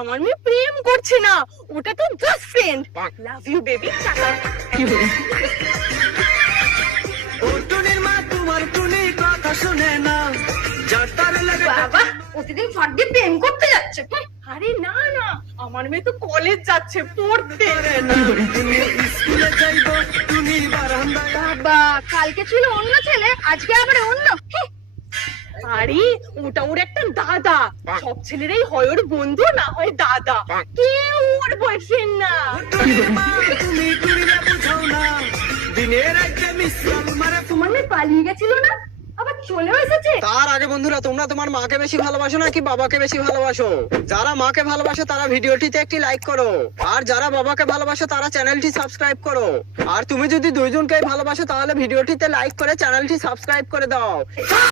আমার মেয়ে প্রেম করছে না, ওটা তো just friend. Love you baby, tata. বাবা প্রতিদিন ফাট দিয়ে প্রেম করতে যাচ্ছে। আরে না না, আমার মেয়ে তো কলেজ যাচ্ছে পড়তে। বাবা কালকে ছিল অন্য ছেলে, আজকে আবার অন্য। আরে ওটা ওর একটা দাদা, সব ছেলেরাই হয় ওর বন্ধু, না হয় দাদা, কেউ ওর বয়ফ্রেন্ড না। তোমার মেয়ে পালিয়ে গেছিল না, আবার চলেও এসেছে। তার আগে বন্ধুরা, তোমরা তোমার মাকে বেশি ভালোবাসো নাকি বাবাকে বেশি ভালোবাসো? যারা মাকে ভালোবাসো তারা ভিডিওটিতে একটি লাইক করো, আর যারা বাবাকে ভালোবাসো তারা চ্যানেলটি সাবস্ক্রাইব করো। আর তুমি যদি দুইজনকেই ভালোবাসো তাহলে ভিডিওটিতে লাইক করে চ্যানেলটি সাবস্ক্রাইব করে দাও।